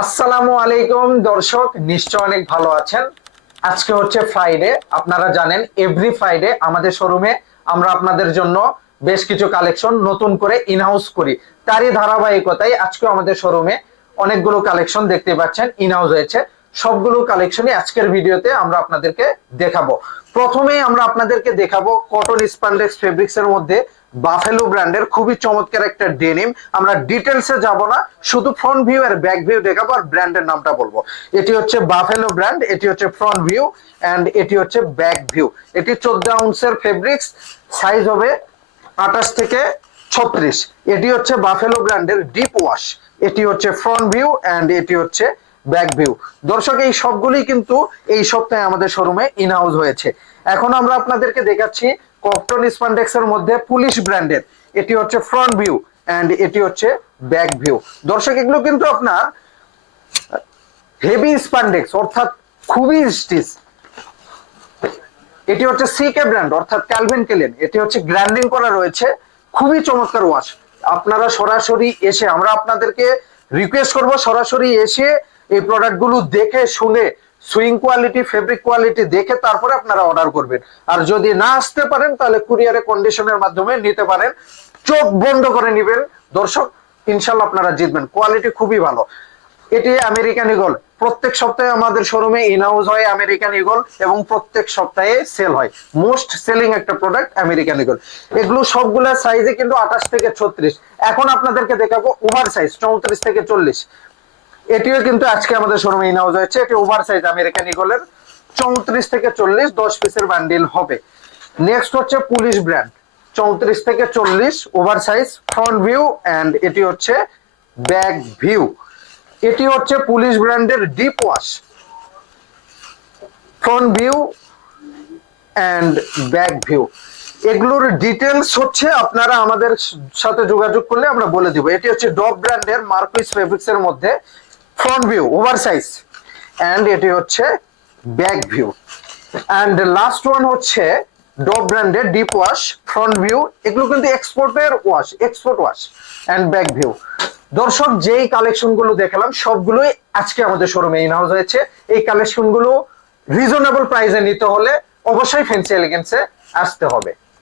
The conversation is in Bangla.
আসসালামু আলাইকুম দর্শক, নিশ্চয় অনেক ভালো আছেন। আজকে হচ্ছে ফ্রাইডে। আপনারা জানেন এভরি ফ্রাইডে আমাদের শোরুমে আমরা আপনাদের জন্য বেশ কিছু কালেকশন নতুন করে ইনহাউস করি। তারই ধারাবাহিকতায় আজকে আমাদের শোরুমে অনেকগুলো কালেকশন দেখতে পাচ্ছেন ইনহাউস হয়েছে। সবগুলো কালেকশনই আজকের ভিডিওতে আমরা আপনাদেরকে দেখাবো। প্রথমেই আমরা আপনাদেরকে দেখাবো কটন স্প্যান্ডেক্স ফেব্রিক্স এর মধ্যে বাফেলো ব্র্যান্ডের খুবই চমৎকার একটা ডেনিম। আমরা ডিটেলসে যাব না, শুধু ফ্রন্ট ভিউ আর ব্যাক ভিউ দেখাবো আর ব্র্যান্ডের নামটা বলবো। এটি হচ্ছে বাফেলো ব্র্যান্ড, এটি হচ্ছে ফ্রন্ট ভিউ এন্ড এটি হচ্ছে ব্যাক ভিউ। এটি 14 আউন্সের ফেব্রিক্স, সাইজ হবে 28 থেকে 36। এটি হচ্ছে বাফেলো ব্র্যান্ডের ডিপ ওয়াশ। এটি হচ্ছে ফ্রন্ট ভিউ এন্ড এটি হচ্ছে ব্যাক ভিউ। দর্শক, এই সবগুলোই কিন্তু এই সপ্তাহে আমাদের শোরুমে ইনহাউস হয়েছে। এখন আমরা আপনাদেরকে দেখাচ্ছি কটন স্প্যান্ডেক্স এর মধ্যে পুলিশ ব্র্যান্ডের। এটি হচ্ছে ফ্রন্ট ভিউ এন্ড এটি হচ্ছে ব্যাক ভিউ। দর্শক, এগুলো কিন্তু আপনার হেভি স্প্যান্ডেক্স, অর্থাৎ খুবই স্টিচ। এটি হচ্ছে সিকে ব্র্যান্ড অর্থাৎ ক্যালভিন ক্লেন। এটি হচ্ছে গ্র্যান্ডিং করা রয়েছে, খুবই চমৎকার ওয়াশ। আপনারা সরাসরি এসে, আমরা আপনাদেরকে রিকোয়েস্ট করব সরাসরি এসে এই প্রোডাক্টগুলো দেখে শুনে সুইং কোয়ালিটি, ফেব্রিক কোয়ালিটি দেখে তারপরে আপনারা অর্ডার করবেন। আর যদি না আসতে পারেন তাহলে কুরিয়ারে কন্ডিশনের মাধ্যমে নিতে পারেন। চোখ বন্ধ করে নেবেন দর্শক, ইনশাল্লাহ আপনারা জিতবেন। কোয়ালিটি খুবই ভালো। এটি আমেরিকান ঈগল। প্রত্যেক সপ্তাহে আমাদের শোরুমে ইনহাউস হয় আমেরিকান ঈগল এবং প্রত্যেক সপ্তাহে সেল হয়। মোস্ট সেলিং একটা প্রোডাক্ট আমেরিকান ঈগল। এগুলো সবগুলা সাইজে কিন্তু 28 থেকে 36। এখন আপনাদেরকে দেখাবো ওভার সাইজ 34 থেকে 40। এটিও কিন্তু আজকে আমাদের শোরুমে ইনহাউস হয়েছে। এটি ওভার সাইজ আমেরিকান ঈগলের 34 থেকে 40, 10 পিসের বান্ডিল হবে। নেক্সট হচ্ছে পুলিশ ব্র্যান্ড, 34 থেকে 40 over size, front view and এটি হচ্ছে ব্যাক ভিউ। এটি হচ্ছে পুলিশ ব্র্যান্ডের deep wash, front view and back view. এগুলোর ডিটেলস হচ্ছে আপনারা আমাদের সাথে যোগাযোগ করলে আমরা বলে দিব। এটি হচ্ছে ডব ব্র্যান্ডের মার্কুইস ফেব্রিক্স এর মধ্যে front view over size and এটি হচ্ছে back view. And last one হচ্ছে ডব ব্র্যান্ডের ডিপ ওয়াশ, ফ্রন্ট ভিউ। এগুলো কিন্তু এক্সপোর্টের wash, export wash and back view. দর্শক, যেই কালেকশন গুলো দেখালাম সবগুলোই আজকে আমাদের শোরুমে ইনহাউস হয়েছে। এই কালেকশন গুলো রিজনেবল প্রাইসে নিতে হলে অবশ্যই ফ্যান্সি এলিগেন্সে আসতে হবে।